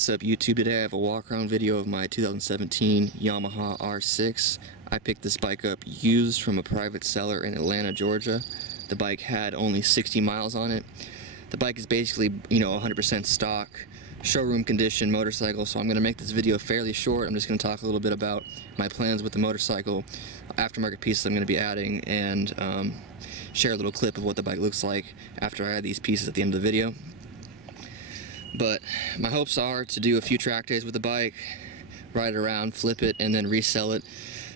What's up YouTube? Today I have a walk around video of my 2017 Yamaha R6. I picked this bike up used from a private seller in Atlanta, Georgia. The bike had only 60 miles on it. The bike is basically, 100% stock, showroom condition motorcycle, so I'm going to make this video fairly short. I'm just going to talk a little bit about my plans with the motorcycle, aftermarket pieces I'm going to be adding, and share a little clip of what the bike looks like after I add these pieces at the end of the video. But my hopes are to do a few track days with the bike, ride it around, flip it, and then resell it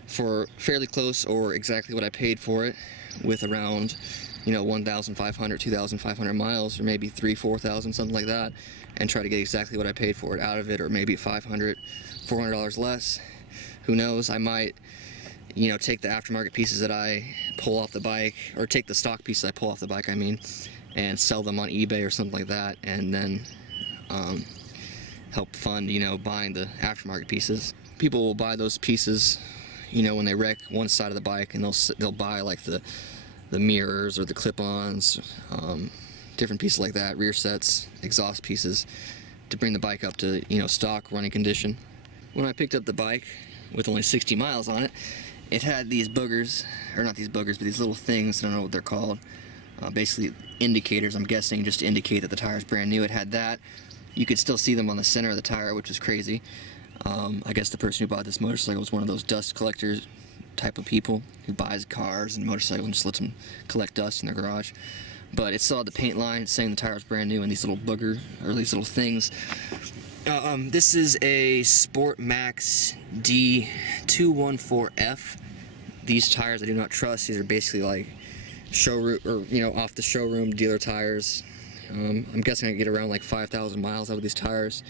for fairly close or exactly what I paid for it, with around 1,500, 2,500 miles, or maybe 3,000-4,000, something like that, and try to get exactly what I paid for it out of it, or maybe $500, $400 less. Who knows? I might take the aftermarket pieces that I pull off the bike, or take the stock pieces I pull off the bike, and sell them on eBay or something like that, and then help fund, buying the aftermarket pieces. People will buy those pieces, when they wreck one side of the bike, and they'll buy like the mirrors or the clip-ons, different pieces like that, rear sets, exhaust pieces, to bring the bike up to stock running condition. When I picked up the bike with only 60 miles on it, it had these boogers, or not these boogers, but these little things, I don't know what they're called, basically indicators, I'm guessing, just to indicate that the tire's brand new. It had that. You could still see them on the center of the tire, which was crazy. I guess the person who bought this motorcycle was one of those dust collectors type of people who buys cars and motorcycles and just lets them collect dust in their garage. But it still had the paint line saying the tire was brand new, and these little booger, or these little things. This is a Sport Max D214F. These tires I do not trust. These are basically like showroom, or off the showroom dealer tires. I'm guessing I can get around like 5,000 miles out of these tires.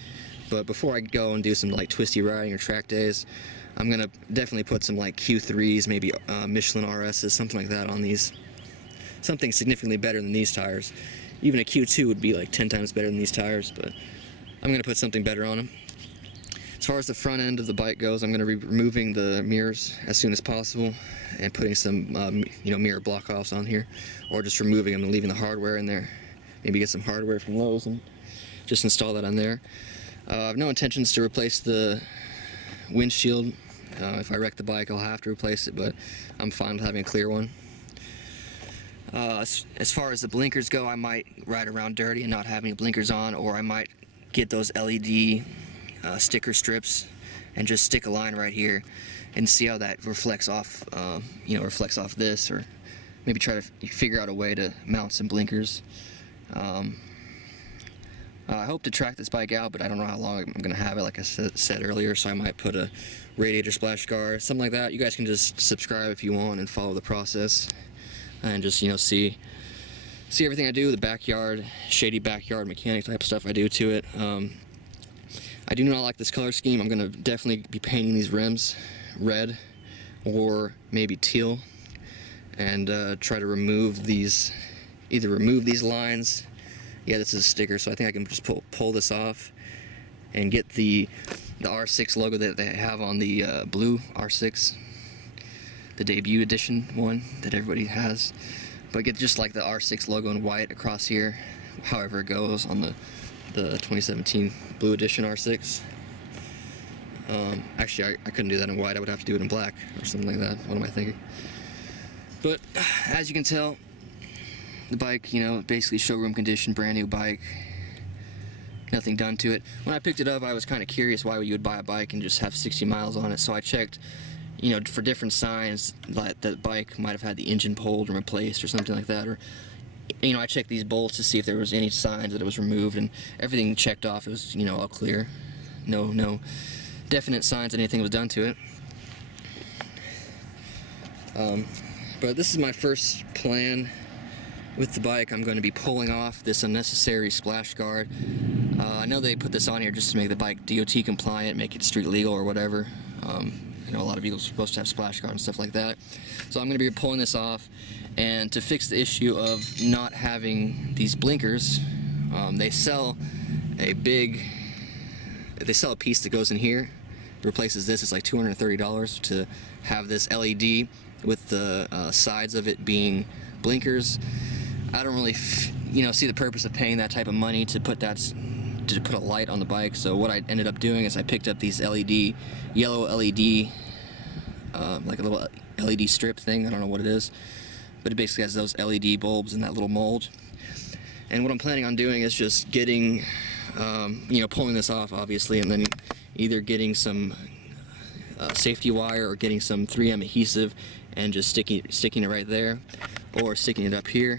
But before I go and do some like twisty riding or track days, I'm gonna definitely put some like Q3s, maybe Michelin RSs, something like that on these. Something significantly better than these tires. Even a Q2 would be like 10 times better than these tires, but I'm gonna put something better on them. As far as the front end of the bike goes, I'm gonna be removing the mirrors as soon as possible and putting some mirror block-offs on here, or just removing them and leaving the hardware in there. Maybe get some hardware from Lowe's and just install that on there. I have no intentions to replace the windshield. If I wreck the bike, I'll have to replace it, but I'm fine with having a clear one. As far as the blinkers go, I might ride around dirty and not have any blinkers on, or I might get those LED sticker strips and just stick a line right here and see how that reflects off, reflects off this, or maybe try to figure out a way to mount some blinkers. I hope to track this bike out, but I don't know how long I'm going to have it, like I said earlier, so I might put a radiator splash guard, something like that. You guys can just subscribe if you want and follow the process, and just, see everything I do, the backyard, shady backyard mechanic type stuff I do to it. I do not like this color scheme. I'm going to definitely be painting these rims red or maybe teal, and try to remove these, either remove these lines. Yeah, this is a sticker, so I think I can just pull this off and get the R6 logo that they have on the blue R6, the debut edition one that everybody has, but get just like the R6 logo in white across here, however it goes on the 2017 blue edition R6. Actually, I couldn't do that in white. I would have to do it in black or something like that. What am I thinking? But as you can tell, the bike, basically showroom condition, brand new bike, nothing done to it. When I picked it up, I was kind of curious why you would buy a bike and just have 60 miles on it, so I checked, for different signs that the bike might have had the engine pulled and replaced or something like that, or, I checked these bolts to see if there was any signs that it was removed, and everything checked off. It was, all clear. No definite signs that anything was done to it. But this is my first plan with the bike. I'm going to be pulling off this unnecessary splash guard. I know they put this on here just to make the bike DOT compliant, make it street legal or whatever. A lot of vehicles are supposed to have splash guard and stuff like that. So I'm going to be pulling this off, and to fix the issue of not having these blinkers, they sell a piece that goes in here, replaces this. It's like $230 to have this LED with the sides of it being blinkers. I don't really, see the purpose of paying that type of money to put that to put a light on the bike. So what I ended up doing is I picked up these yellow LED, like a little LED strip thing. I don't know what it is, but it basically has those LED bulbs in that little mold. And what I'm planning on doing is just getting, pulling this off, obviously, and then either getting some safety wire or getting some 3M adhesive and just sticking it right there, or sticking it up here,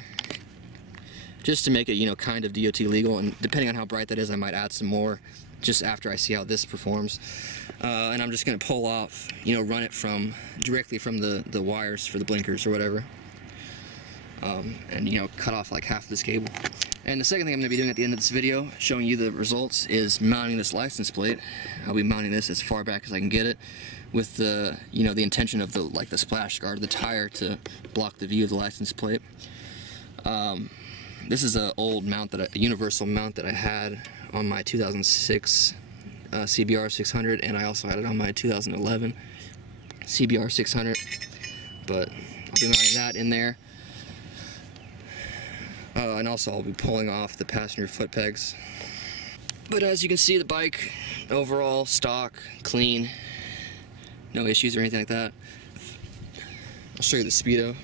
just to make it, kind of DOT legal. And depending on how bright that is, I might add some more just after I see how this performs. And I'm just going to pull off, run it directly from the wires for the blinkers or whatever. And cut off like half of this cable. And the second thing I'm going to be doing at the end of this video, showing you the results, is mounting this license plate. I'll be mounting this as far back as I can get it, with the the intention of the splash guard, the tire, to block the view of the license plate. This is an old mount, a universal mount that I had on my 2006 CBR 600, and I also had it on my 2011 CBR 600. But I'll be mounting that in there. And also I'll be pulling off the passenger foot pegs. But as you can see, the bike overall stock, clean, no issues or anything like that. I'll show you the speedo.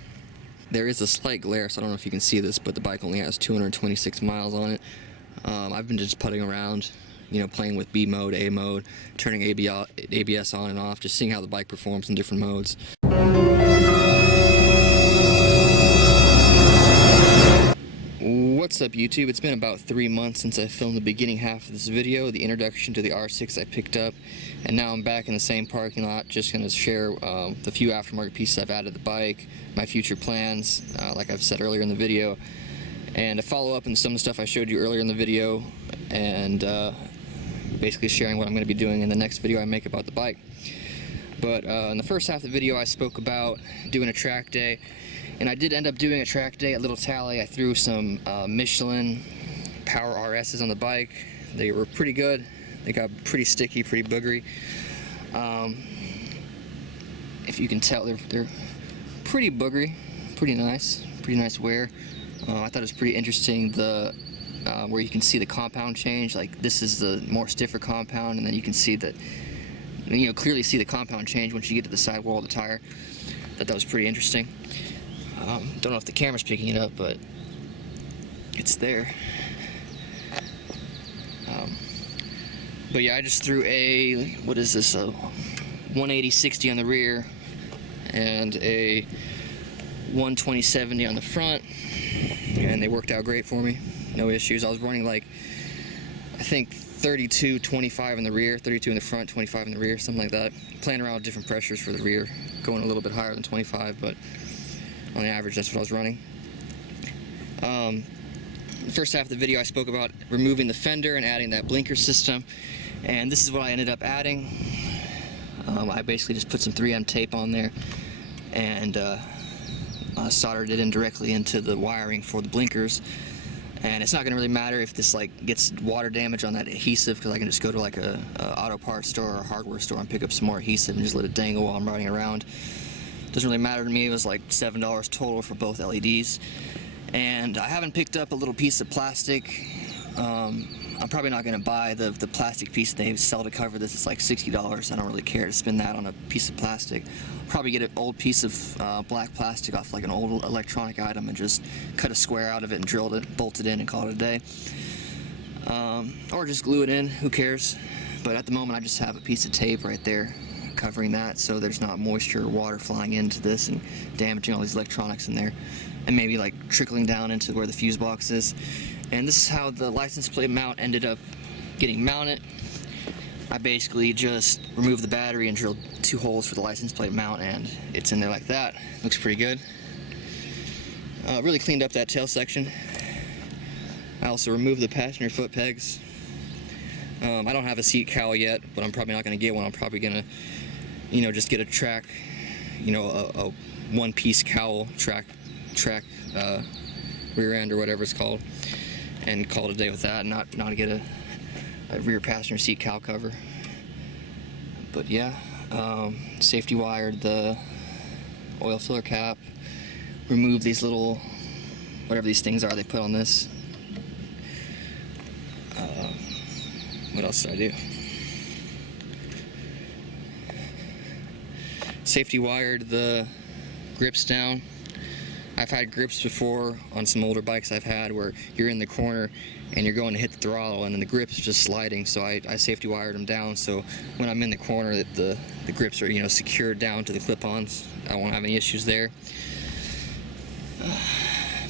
There is a slight glare, so I don't know if you can see this, but the bike only has 226 miles on it. I've been just putting around, playing with B mode, A mode, turning ABS on and off, just seeing how the bike performs in different modes. What's up, YouTube? It's been about 3 months since I filmed the beginning half of this video, the introduction to the R6 I picked up, and now I'm back in the same parking lot, just going to share the few aftermarket pieces I've added to the bike, my future plans, like I've said earlier in the video, and a follow up on some of the stuff I showed you earlier in the video, and basically sharing what I'm going to be doing in the next video I make about the bike. But in the first half of the video I spoke about doing a track day. And I did end up doing a track day at Little Tally. I threw some Michelin Power RSs on the bike. They were pretty good. They got pretty sticky, pretty boogery. If you can tell, they're pretty boogery, pretty nice wear. I thought it was pretty interesting where you can see the compound change. Like, this is the more stiffer compound, and then you can see that, clearly see the compound change once you get to the sidewall of the tire. That was pretty interesting. Don't know if the camera's picking it up, but it's there. But yeah, I just threw a 180/60 on the rear and a 120/70 on the front, and they worked out great for me. No issues. I was running I think 32/25 in the rear, 32 in the front, 25 in the rear, something like that. Playing around with different pressures for the rear, going a little bit higher than 25, but on the average, that's what I was running. The first half of the video I spoke about removing the fender and adding that blinker system, and this is what I ended up adding. I basically just put some 3M tape on there and soldered it in directly into the wiring for the blinkers. And it's not going to really matter if this gets water damage on that adhesive, because I can just go to a auto parts store or a hardware store and pick up some more adhesive and just let it dangle while I'm riding around. Doesn't really matter to me. It was like $7 total for both LEDs. And I haven't picked up a little piece of plastic. I'm probably not going to buy the plastic piece they sell to cover this. It's like $60. I don't really care to spend that on a piece of plastic. I'll probably get an old piece of black plastic off an old electronic item and just cut a square out of it and drilled it, bolted in, and call it a day. Or just glue it in, who cares. But at the moment I just have a piece of tape right there covering that, so there's not moisture or water flying into this and damaging all these electronics in there, and maybe trickling down into where the fuse box is. And this is how the license plate mount ended up getting mounted. I basically just removed the battery and drilled 2 holes for the license plate mount, and it's in there like that. Looks pretty good. Really cleaned up that tail section. I also removed the passenger foot pegs. I don't have a seat cowl yet, but I'm probably not going to get one. I'm probably going to just get a track, a one-piece cowl track rear end or whatever it's called, and call it a day with that, and not get a rear passenger seat cowl cover. But yeah, safety wired the oil filler cap, remove these little, whatever these things are they put on this. what else did I do? Safety wired the grips down. I've had grips before on some older bikes I've had where you're in the corner and you're going to hit the throttle and then the grip's just sliding, so I safety wired them down so when I'm in the corner that the grips are, you know, secured down to the clip-ons. I won't have any issues there.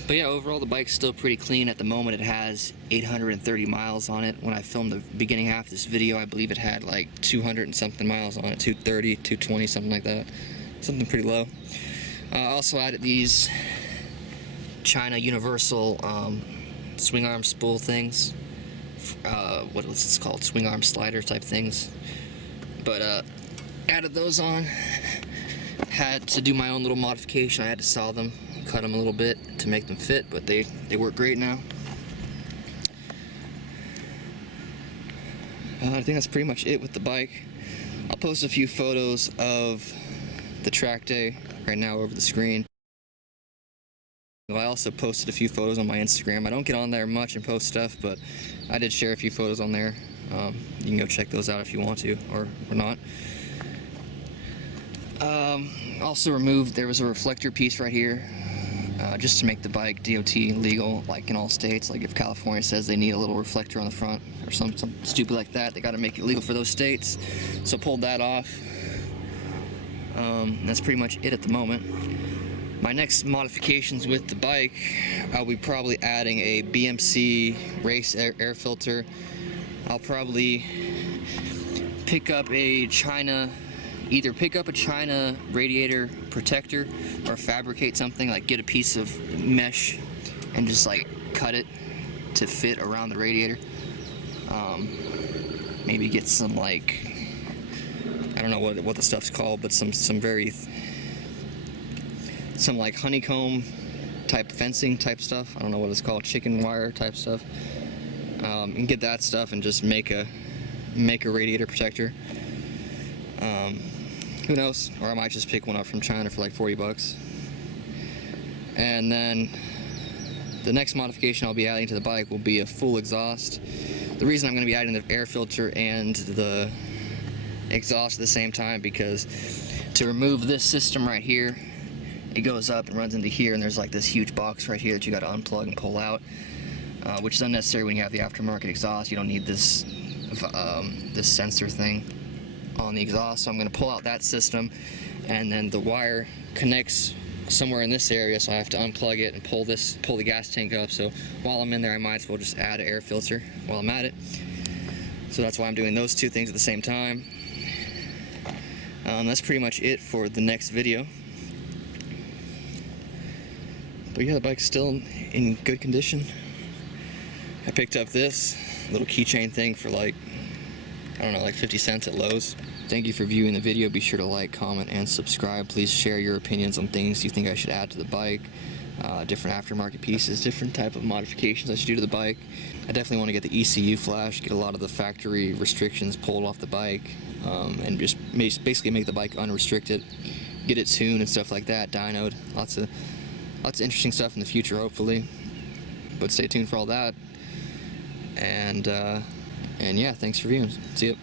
But yeah, overall the bike's still pretty clean. At the moment it has 830 miles on it. When I filmed the beginning half of this video, I believe it had like 200 and something miles on it, 230, 220, something like that. Something pretty low. I also added these China Universal swing arm spool things. What was it called? Swing arm slider type things. But added those on. Had to do my own little modification. I had to saw them, cut them a little bit to make them fit, but they work great now. I think that's pretty much it with the bike. I'll post a few photos of the track day right now over the screen. I also posted a few photos on my Instagram. I don't get on there much and post stuff, but I did share a few photos on there. You can go check those out if you want to, or not. Also removed, there was a reflector piece right here, just to make the bike DOT legal, like in all states. Like if California says they need a little reflector on the front, or something stupid like that, they got to make it legal for those states. So pulled that off. That's pretty much it at the moment. My next modifications with the bike, I'll be probably adding a BMC race air filter. I'll probably pick up a China radiator protector, or fabricate something, like get a piece of mesh and just like cut it to fit around the radiator. Maybe get some, like, I don't know what the stuff's called, but some like honeycomb type fencing type stuff. I don't know what it's called, chicken wire type stuff. And get that stuff and just make a radiator protector. Who knows? Or I might just pick one up from China for like 40 bucks. And then the next modification I'll be adding to the bike will be a full exhaust. The reason I'm going to be adding the air filter and the exhaust at the same time, because to remove this system right here, it goes up and runs into here, and there's like this huge box right here that you got to unplug and pull out, which is unnecessary when you have the aftermarket exhaust. You don't need this this sensor thing on the exhaust. So I'm going to pull out that system, and then the wire connects somewhere in this area, so I have to unplug it and pull the gas tank up. So while I'm in there, I might as well just add an air filter while I'm at it. So that's why I'm doing those two things at the same time. That's pretty much it for the next video. But yeah, the bike's still in good condition. I picked up this little keychain thing for like, I don't know, like 50 cents at Lowe's. Thank you for viewing the video. Be sure to like, comment, and subscribe. Please share your opinions on things you think I should add to the bike, different aftermarket pieces, different type of modifications I should do to the bike. I definitely want to get the ECU flash, get a lot of the factory restrictions pulled off the bike, and just basically make the bike unrestricted, get it tuned and stuff like that, dynoed. Lots of interesting stuff in the future, hopefully. But stay tuned for all that. And yeah, thanks for viewing. See ya.